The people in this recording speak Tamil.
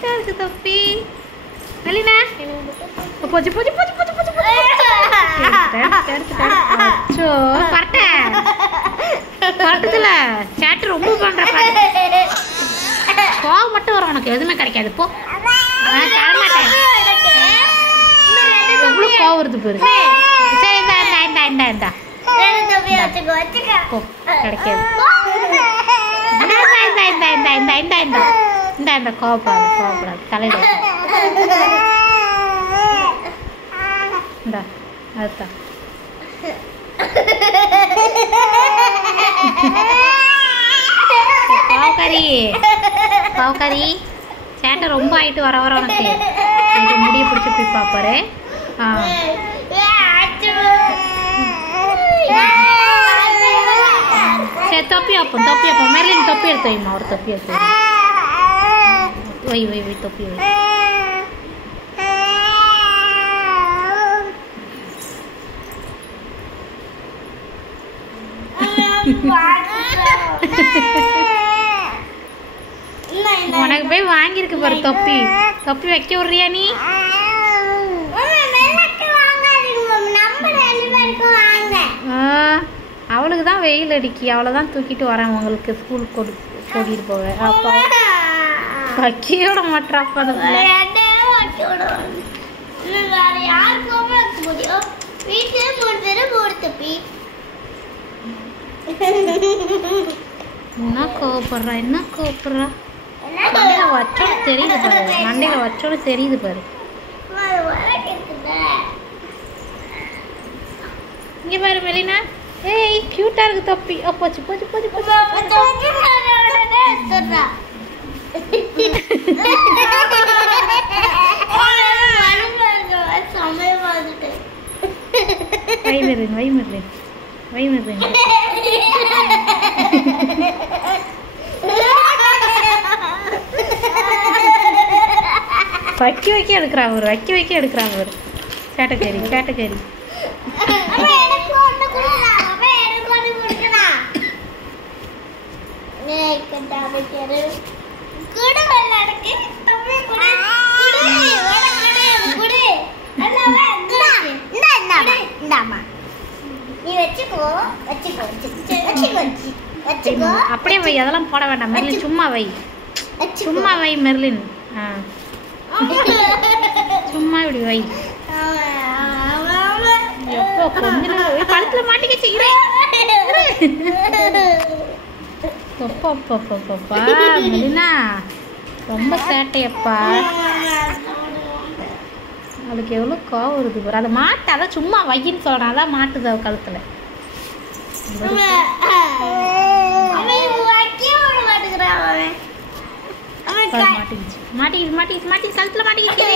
கியூட்டா இருக்கு தொப்பி. மெலினா போச்சு போச்சு போச்சு போச்சு போச்சு. அச்சோ கரெக்டா கரெக்டுல சேட்டு ரொம்ப பண்ற பாரு. கோவம் மட்டும் வரும், உனக்கு எதுவுமே கிடைக்காது போ. தரமாட்டேன். எவ்வளோ கோவம் வருது பாரு. சரி இந்தா இந்தா இந்தா இந்தா போ, கிடைக்காது. இந்த கோவப்படாது கோவப்படாது தலையில் இந்தா அதுதான். பாவக்காரி பாவக்காரி சேட்டை ரொம்ப ஆயிட்டு வர வர உனக்கு முடிய பிடிச்சி போய் பார்ப்பாரு. சரி தொப்பி வைப்போம் தொப்பி வைப்போம். மெர்லின் தொப்பி எடுத்து வைமா, ஒரு தொப்பி எடுத்து வை வை வை தொப்பி வை. உனக்கு போய் வாங்கியிருக்கு பாரு தொப்பி. தொப்பி வைக்க விடுறியா நீ? அவளுக்கு தான் வெயில் அடிக்கி, அவளை தான் தூக்கிட்டு வரேன் உங்களுக்கு ஸ்கூலுக்கு கூட்டிகிட்டு போவேன். அப்போ வைக்க விட மாட்டாப்பா. என்ன கோவப்படுறா என்ன கோவப்படுறா? மண்டையில வச்சோட தெரியுது பாரு, மண்டையில வச்சோட தெரியுது பாரு. இங்க பாரு மெலினா. ஏய் கியூட்டா இருக்கு தொப்பி. போச்சு போச்சு போச்சு போச்சு. வைமரின் வைமரின் வைமரின் வைக்க எடுக்கிறான் ஒரு வைக்க எடுக்கிறான் ஒரு கேட்டகரி கேட்டகரி. அப்படியே வை, அதெல்லாம் போட வேண்டாம் மெர்லின். சும்மா வை சும்மா வை மெர்லின். சும்மா இப்படி வை. எப்போ கொஞ்ச நேரம் கழுத்துல மாட்டிக்க செய்கிறேன். மெலினா ரொம்ப சேட்டையப்பா. அவளுக்கு எவ்வளோ கோவம் வருது பாரு. அதை மாட்டு, அதான் சும்மா வையின்னு சொல்கிறான், அதான் மாட்டுது அவள் கழுத்தில். மாட்டிக்கிச்சு மாட்டிக்கிச்சு மாட்டிக்கிச்சு மாட்டி கழுத்தில் மாட்டிக்கிச்சு.